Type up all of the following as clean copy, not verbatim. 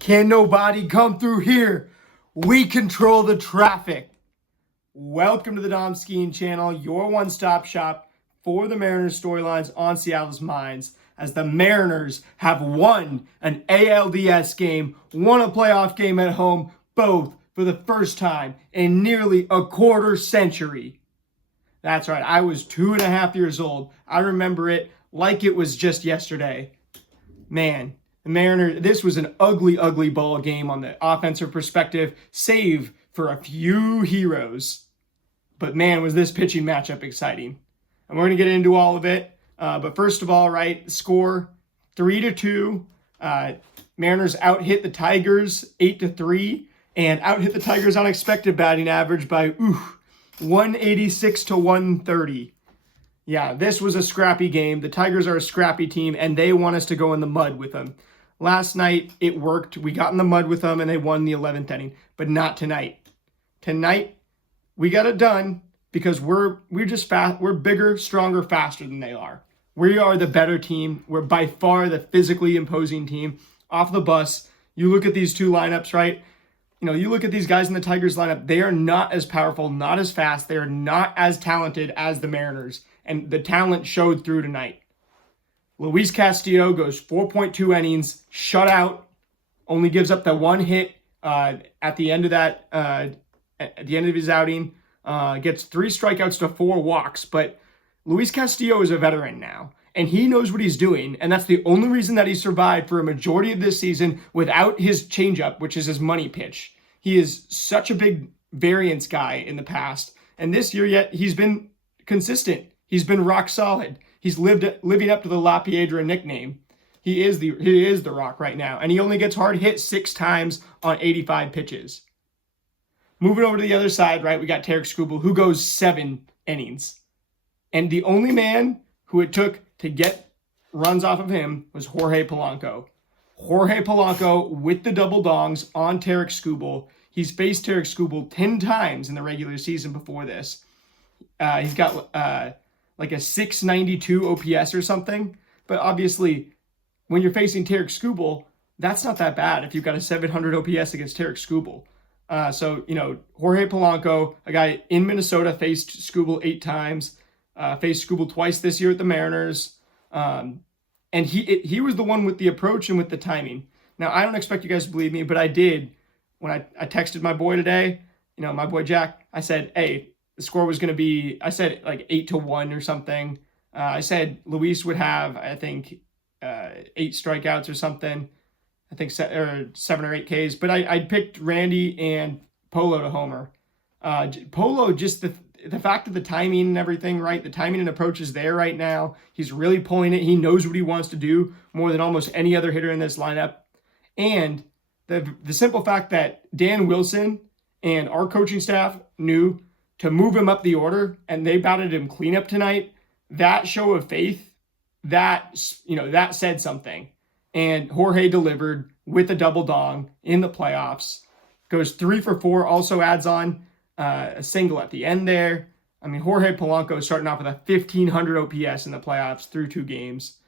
Can nobody come through here? We control the traffic. Welcome to the Dom Skiing Channel, your one-stop shop for the Mariners storylines on Seattle's minds, as the Mariners have won an ALDS game, won a playoff game at home, both for the first time in nearly a quarter century. That's right, I was 2.5 years old. I remember it like it was just yesterday. Man, the Mariners, this was an ugly, ugly ball game on the offensive perspective, save for a few heroes. But man, was this pitching matchup exciting. And we're going to get into all of it. But first of all, right, score 3-2. Mariners out-hit the Tigers 8-3 and out-hit the Tigers' unexpected batting average by 186 to 130. Yeah, this was a scrappy game. The Tigers are a scrappy team, and they want us to go in the mud with them. Last night, it worked. We got in the mud with them, and they won the 11th inning. But not tonight. Tonight, we got it done because we're just fast. We're bigger, stronger, faster than they are. We are the better team. We're by far the physically imposing team. Off the bus, you look at these two lineups, right? You look at these guys in the Tigers lineup. They are not as powerful, not as fast. They are not as talented as the Mariners. And the talent showed through tonight. Luis Castillo goes 4.2 innings, shutout, only gives up the one hit at the end of that, at the end of his outing, gets 3 strikeouts to 4 walks. But Luis Castillo is a veteran now, and he knows what he's doing, and that's the only reason that he survived for a majority of this season without his changeup, which is his money pitch. He is such a big variance guy in the past, and this year yet he's been consistent. He's been rock solid. He's living up to the La Piedra nickname. He is the Rock right now, and he only gets hard hit 6 times on 85 pitches. Moving over to the other side, right, we got Tarik Skubal, who goes 7 innings. And the only man who it took to get runs off of him was Jorge Polanco. Jorge Polanco with the double dongs on Tarik Skubal. He's faced Tarik Skubal 10 times in the regular season before this. He's got like a 692 OPS or something. But obviously, when you're facing Tarik Skubal, that's not that bad if you've got a 700 OPS against Tarik Skubal. So, Jorge Polanco, a guy in Minnesota, faced Skubal 8 times, faced Skubal twice this year at the Mariners. And he was the one with the approach and with the timing. Now, I don't expect you guys to believe me, but I did. When I texted my boy today, my boy Jack, I said, hey, the score was going to be, I said like 8-1 or something. I said Luis would have, I think, 8 strikeouts or something. I think 7 or 8 Ks. But I picked Randy and Polo to homer. Polo, just the fact of the timing and everything, right? The timing and approach is there right now. He's really pulling it. He knows what he wants to do more than almost any other hitter in this lineup. And the simple fact that Dan Wilson and our coaching staff knew to move him up the order, and they batted him cleanup tonight, that show of faith, that said something. And Jorge delivered with a double dong in the playoffs. Goes 3 for 4, also adds on a single at the end there. I mean, Jorge Polanco is starting off with a 1,500 OPS in the playoffs through 2 games.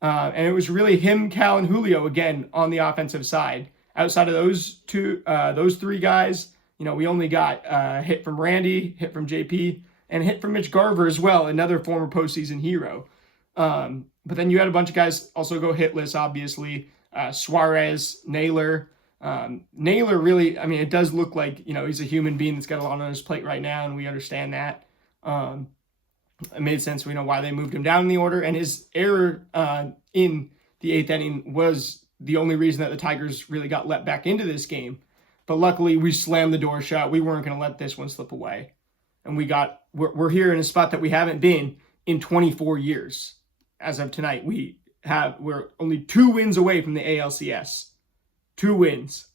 And it was really him, Cal, and Julio again on the offensive side. Outside of those 3 guys, we only got a hit from Randy, hit from JP, and a hit from Mitch Garver as well, another former postseason hero. But then you had a bunch of guys also go hitless, obviously. Suarez, Naylor. Naylor really, it does look like, he's a human being that's got a lot on his plate right now, and we understand that. It made sense, why they moved him down in the order, and his error in the 8th inning was the only reason that the Tigers really got let back into this game. But luckily, we slammed the door shut. We weren't going to let this one slip away. And we're here in a spot that we haven't been in 24 years. As of tonight, we're only 2 wins away from the ALCS. 2 wins.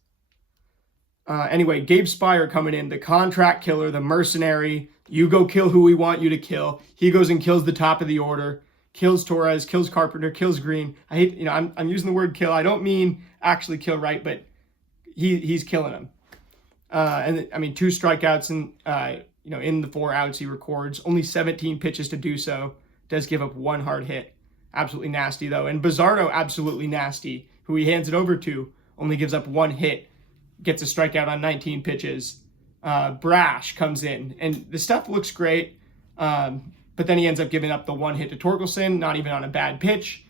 Anyway, Gabe Spire coming in, the contract killer, the mercenary. You go kill who we want you to kill. He goes and kills the top of the order. Kills Torres, kills Carpenter, kills Green. I hate, I'm using the word kill. I don't mean actually kill, right? But he's killing them. And 2 strikeouts and in the 4 outs he records. Only 17 pitches to do so. Does give up 1 hard hit. Absolutely nasty, though. And Bizarro, absolutely nasty, who he hands it over to. only gives up 1 hit, gets a strikeout on 19 pitches. Brash comes in, and the stuff looks great, but then he ends up giving up the 1 hit to Torkelson, not even on a bad pitch.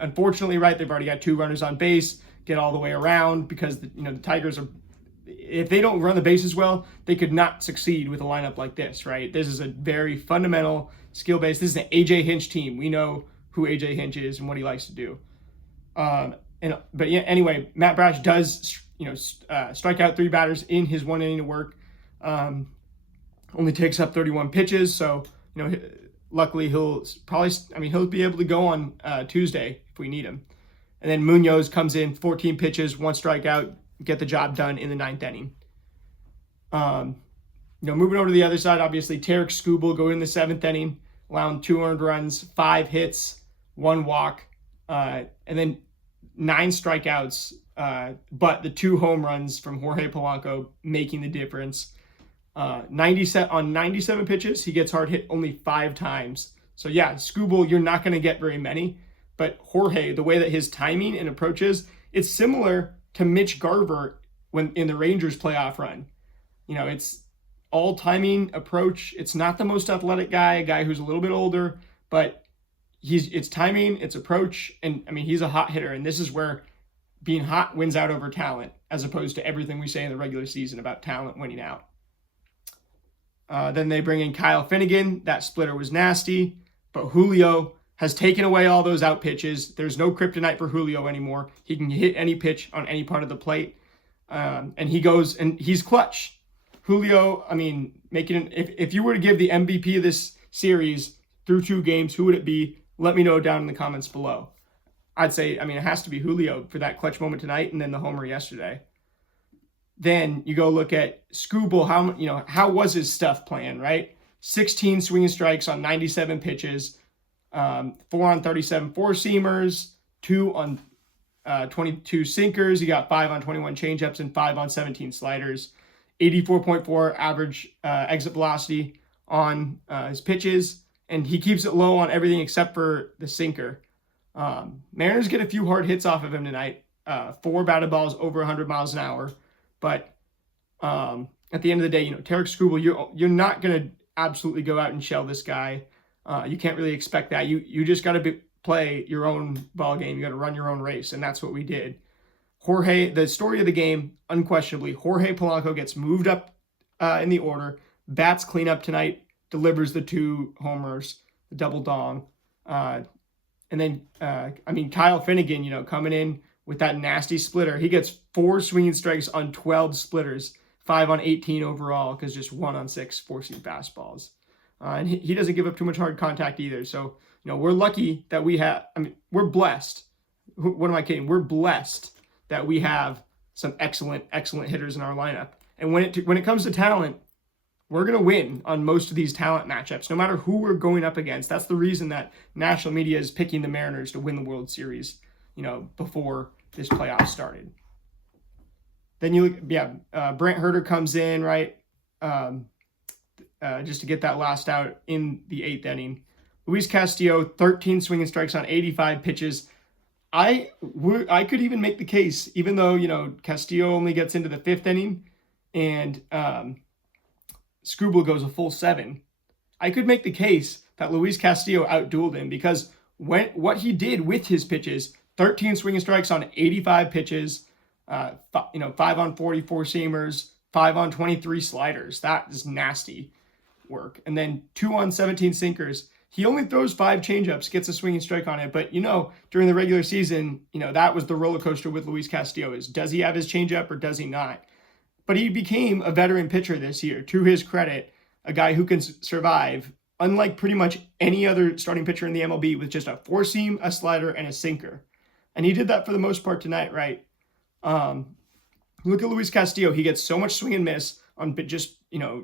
Unfortunately, right, they've already got 2 runners on base, get all the way around because the Tigers are, if they don't run the bases well, they could not succeed with a lineup like this, right? This is a very fundamental skill-based. This is an AJ Hinch team. We know who AJ Hinch is and what he likes to do. Anyway, Matt Brash does, strike out 3 batters in his 1 inning of work. Only takes up 31 pitches, so luckily he'll be able to go on Tuesday if we need him. And then Munoz comes in, 14 pitches, 1 strikeout, get the job done in the 9th inning. Moving over to the other side, obviously Tarik Skubal going in the 7th inning, allowing 2 earned runs, 5 hits, 1 walk, and then 9 strikeouts, but the 2 home runs from Jorge Polanco making the difference. 97 pitches, he gets hard hit only 5 times. So yeah, Skubal, you're not going to get very many, but Jorge, the way that his timing and approach is, it's similar to Mitch Garver when in the Rangers playoff run. It's all timing approach. It's not the most athletic guy, a guy who's a little bit older, but it's timing, it's approach, and he's a hot hitter, and this is where being hot wins out over talent, as opposed to everything we say in the regular season about talent winning out. Then they bring in Kyle Finnegan. That splitter was nasty, but Julio has taken away all those out pitches. There's no kryptonite for Julio anymore. He can hit any pitch on any part of the plate, and he goes and he's clutch. Julio, if you were to give the MVP of this series through 2 games, who would it be? Let me know down in the comments below. I'd say, it has to be Julio for that clutch moment tonight and then the homer yesterday. Then you go look at Skubal. How was his stuff playing, right? 16 swinging strikes on 97 pitches, 4 on 37 four-seamers, 2 on 22 sinkers. He got 5 on 21 changeups and 5 on 17 sliders. 84.4 average exit velocity on his pitches, and he keeps it low on everything except for the sinker. Mariners get a few hard hits off of him tonight. 4 batted balls over 100 miles an hour. But at the end of the day, Tarik Skubal, you're not going to absolutely go out and shell this guy. You can't really expect that. You just got to play your own ball game. You got to run your own race, and that's what we did. Jorge, the story of the game, unquestionably, Jorge Polanco gets moved up in the order, bats cleanup tonight, delivers the 2 homers, the double dong. And then, Kyle Finnegan, coming in with that nasty splitter. He gets 4 swinging strikes on 12 splitters, 5 on 18 overall, because just 1 on 6 4-seam fastballs. And he doesn't give up too much hard contact either. So, we're lucky that we're blessed. What am I kidding? We're blessed that we have some excellent hitters in our lineup. And when it comes to talent, we're going to win on most of these talent matchups, no matter who we're going up against. That's the reason that national media is picking the Mariners to win the World Series, before this playoff started. Then you look, Brent Herter comes in, right, just to get that last out in the 8th inning. Luis Castillo, 13 swinging strikes on 85 pitches. I could even make the case, even though, Castillo only gets into the 5th inning and Skubal goes a full 7. I could make the case that Luis Castillo outdueled him because what he did with his pitches, 13 swinging strikes on 85 pitches, 5 on 44 seamers, 5 on 23 sliders. That is nasty work. And then 2 on 17 sinkers. He only throws 5 changeups, gets a swinging strike on it. But, during the regular season, that was the roller coaster with Luis Castillo is, does he have his changeup or does he not? But he became a veteran pitcher this year, to his credit, a guy who can survive, unlike pretty much any other starting pitcher in the MLB, with just a 4-seam, a slider, and a sinker. And he did that for the most part tonight, right? Look at Luis Castillo. He gets so much swing and miss on just, the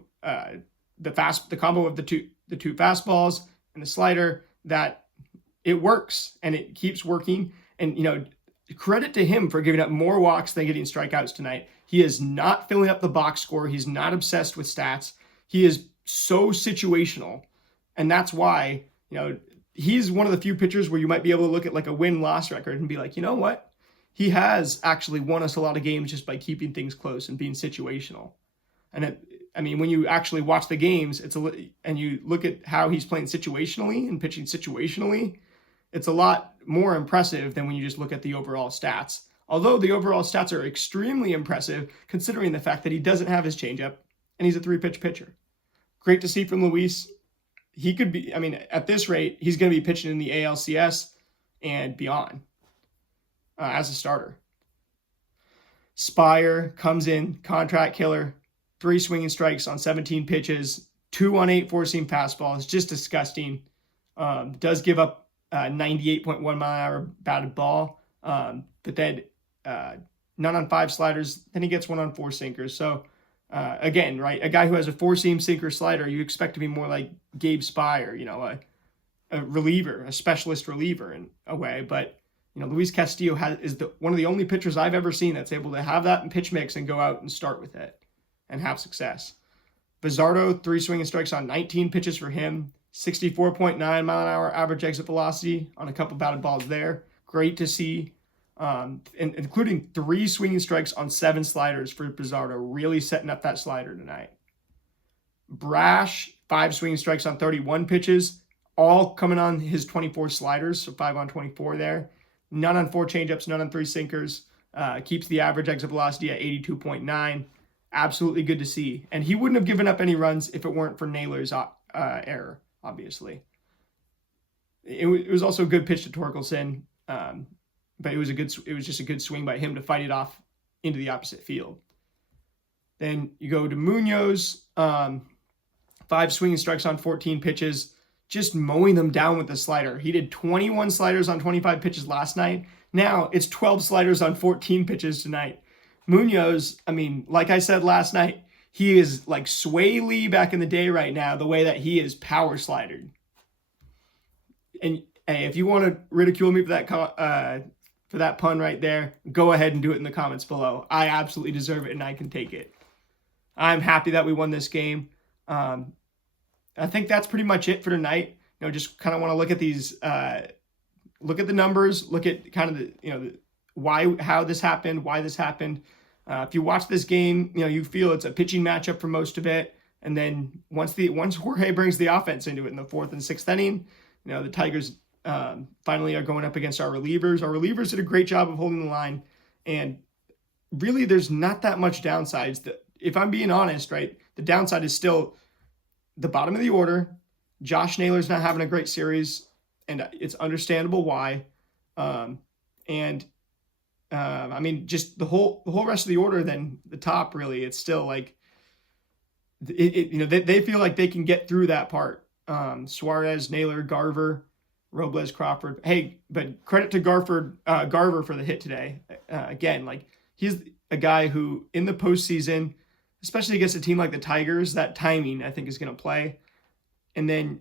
combo of the two fastballs and the slider that it works and it keeps working. And, credit to him for giving up more walks than getting strikeouts tonight. He is not filling up the box score. He's not obsessed with stats. He is so situational. And that's why, he's one of the few pitchers where you might be able to look at like a win-loss record and be like, you know what? he has actually won us a lot of games just by keeping things close and being situational. And when you actually watch the games, and you look at how he's playing situationally and pitching situationally, it's a lot more impressive than when you just look at the overall stats. Although the overall stats are extremely impressive, considering the fact that he doesn't have his changeup and he's a 3-pitch pitcher. Great to see from Luis. He could be, at this rate, he's going to be pitching in the ALCS and beyond as a starter. Spire comes in, contract killer, 3 swinging strikes on 17 pitches, 2 on 8 four-seam fastballs. Just disgusting. Does give up 98.1 mile an hour batted ball, but then none on 5 sliders. Then he gets 1 on 4 sinkers. So again, right, a guy who has a 4-seam sinker slider, you expect to be more like Gabe Spire, a reliever, a specialist reliever in a way. But Luis Castillo is one of the only pitchers I've ever seen that's able to have that in pitch mix and go out and start with it and have success. Bizzardo, 3 swinging strikes on 19 pitches for him, 64.9 mile an hour average exit velocity on a couple batted balls there. Great to see, including 3 swinging strikes on 7 sliders for Bizzardo, really setting up that slider tonight. Brash, 5 swinging strikes on 31 pitches, all coming on his 24 sliders, so 5 on 24 there. None on 4 changeups, none on 3 sinkers. Keeps the average exit velocity at 82.9. Absolutely good to see. And he wouldn't have given up any runs if it weren't for Naylor's error, obviously. It was also a good pitch to Torkelson, but it was just a good swing by him to fight it off into the opposite field. Then you go to Munoz, 5 swinging strikes on 14 pitches, just mowing them down with the slider. He did 21 sliders on 25 pitches last night. Now it's 12 sliders on 14 pitches tonight. Munoz, like I said last night, he is like Sway Lee back in the day right now, the way that he is power slidered. And hey, if you want to ridicule me for that pun right there, go ahead and do it in the comments below. I absolutely deserve it and I can take it. I'm happy that we won this game. I think that's pretty much it for tonight. Just kind of want to look at these, look at the numbers, look at kind of the, how this happened, why this happened. If you watch this game, you feel it's a pitching matchup for most of it. And then once Jorge brings the offense into it in the 4th and 6th inning, the Tigers finally are going up against our relievers. Our relievers did a great job of holding the line. And really, there's not that much downsides. If I'm being honest, right, the downside is still the bottom of the order. Josh Naylor's not having a great series, and it's understandable why. Just the whole rest of the order, then the top, really, it's still like, they feel like they can get through that part. Suarez, Naylor, Garver, Robles, Crawford. Hey, but credit to Garver for the hit today. Again, like, he's a guy who in the postseason, especially against a team like the Tigers, that timing I think is going to play. And then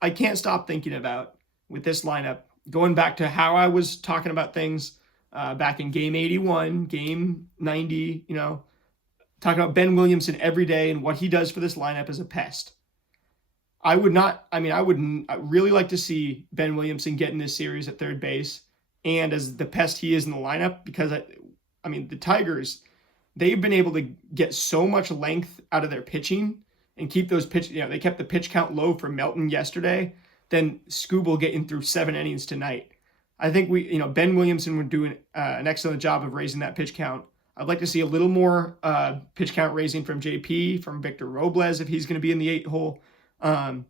I can't stop thinking about with this lineup, going back to how I was talking about things back in game 81, game 90, talking about Ben Williamson every day and what he does for this lineup as a pest. I would really like to see Ben Williamson get in this series at third base and as the pest he is in the lineup, because the Tigers, they've been able to get so much length out of their pitching and keep those they kept the pitch count low for Melton yesterday. Then Skubal getting through 7 innings tonight. I think Ben Williamson would do an excellent job of raising that pitch count. I'd like to see a little more pitch count raising from JP, from Victor Robles, if he's going to be in the 8 hole. And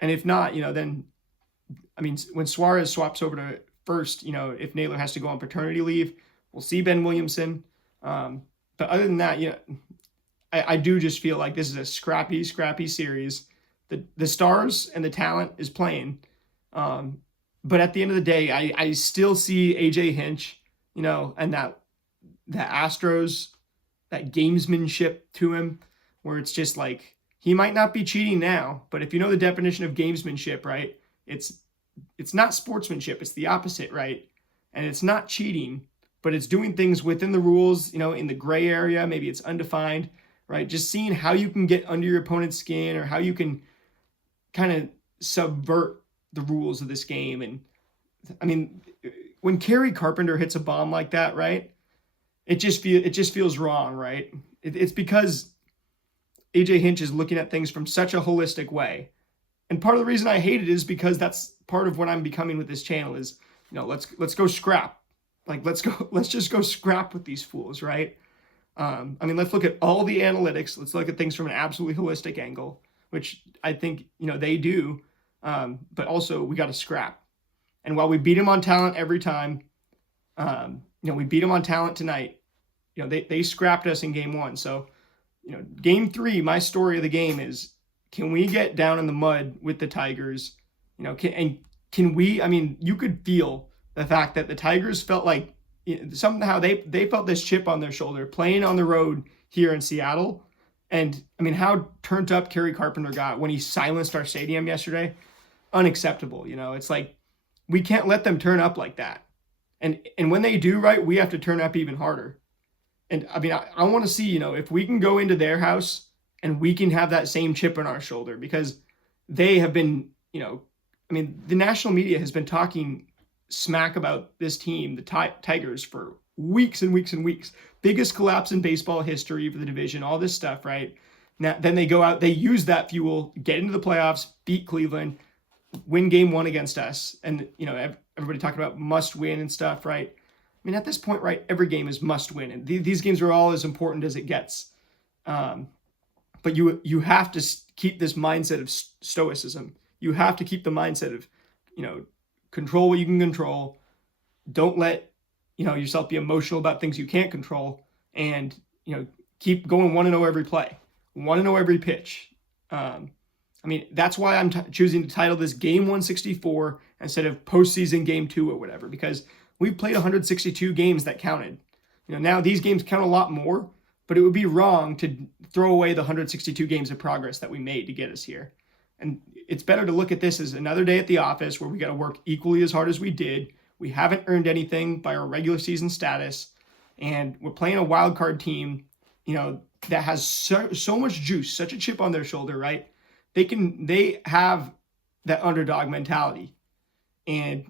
if not, then, when Suarez swaps over to first, if Naylor has to go on paternity leave, we'll see Ben Williamson. But other than that, I do just feel like this is a scrappy series. The stars and the talent is playing. But at the end of the day, I still see AJ Hinch, and that Astros, that gamesmanship to him, where it's just like, he might not be cheating now, but if you know the definition of gamesmanship, right, it's not sportsmanship, it's the opposite, right? And it's not cheating, but it's doing things within the rules, in the gray area, maybe it's undefined, right? Just seeing how you can get under your opponent's skin or how you can kind of subvert the rules of this game. And when Kerry Carpenter hits a bomb like that, right? It just feels wrong, right? It's because AJ Hinch is looking at things from such a holistic way. And part of the reason I hate it is because that's part of what I'm becoming with this channel is, let's go scrap. Like, let's just go scrap with these fools, right? Let's look at all the analytics. Let's look at things from an absolutely holistic angle, which I think, they do. But also we got to scrap. And while we beat them on talent every time, we beat them on talent tonight. They scrapped us in game 1. So, game 3, my story of the game is, can we get down in the mud with the Tigers? Can we, you could feel the fact that the Tigers felt like somehow they felt this chip on their shoulder playing on the road here in Seattle. And how turned up Kerry Carpenter got when he silenced our stadium yesterday. Unacceptable. It's like, we can't let them turn up like that. And when they do, right, we have to turn up even harder. And I want to see, if we can go into their house and we can have that same chip on our shoulder, because they have been, the national media has been talking smack about this team, the Tigers, for weeks and weeks and weeks. Biggest collapse in baseball history for the division, all this stuff, right? Now, then they go out, they use that fuel, get into the playoffs, beat Cleveland, win game 1 against us. And, everybody talking about must win and stuff, right? At this point, right, every game is must win. And these games are all as important as it gets. But you have to keep this mindset of stoicism. You have to keep the mindset of, control what you can control. Don't let, yourself be emotional about things you can't control. And, keep going 1-0 every play, 1-0 every pitch. That's why I'm choosing to title this Game 164 instead of postseason Game 2 or whatever, because we've played 162 games that counted. Now these games count a lot more, but it would be wrong to throw away the 162 games of progress that we made to get us here. And it's better to look at this as another day at the office where we got to work equally as hard as we did. We haven't earned anything by our regular season status, and we're playing a wild card team, that has so much juice, such a chip on their shoulder, right? They have that underdog mentality. And,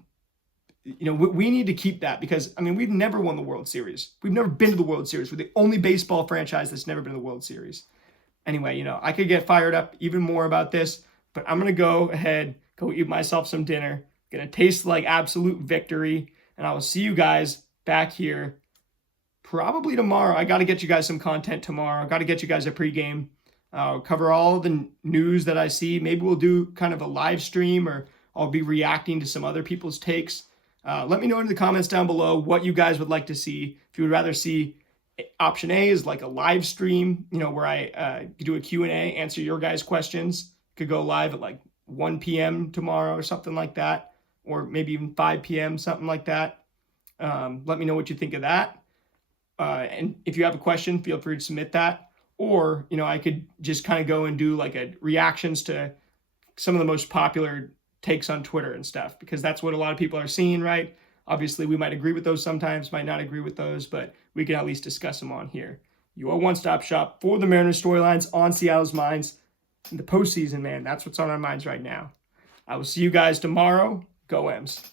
we need to keep that because, we've never won the World Series. We've never been to the World Series. We're the only baseball franchise that's never been to the World Series. Anyway, I could get fired up even more about this, but I'm going to go ahead, go eat myself some dinner. Going to taste like absolute victory. And I will see you guys back here probably tomorrow. I got to get you guys some content tomorrow. I got to get you guys a pregame. I'll cover all the news that I see. Maybe we'll do kind of a live stream, or I'll be reacting to some other people's takes. Let me know in the comments down below what you guys would like to see. If you would rather see option A is like a live stream, where I do a Q&A, answer your guys' questions. Could go live at like 1 p.m. tomorrow or something like that, or maybe even 5 p.m., something like that. Let me know what you think of that. And if you have a question, feel free to submit that. Or, I could just kind of go and do like a reactions to some of the most popular takes on Twitter and stuff, because that's what a lot of people are seeing, right? Obviously, we might agree with those sometimes, might not agree with those, but we can at least discuss them on here. Your one-stop shop for the Mariners storylines on Seattle's minds in the postseason, man. That's what's on our minds right now. I will see you guys tomorrow. Go M's.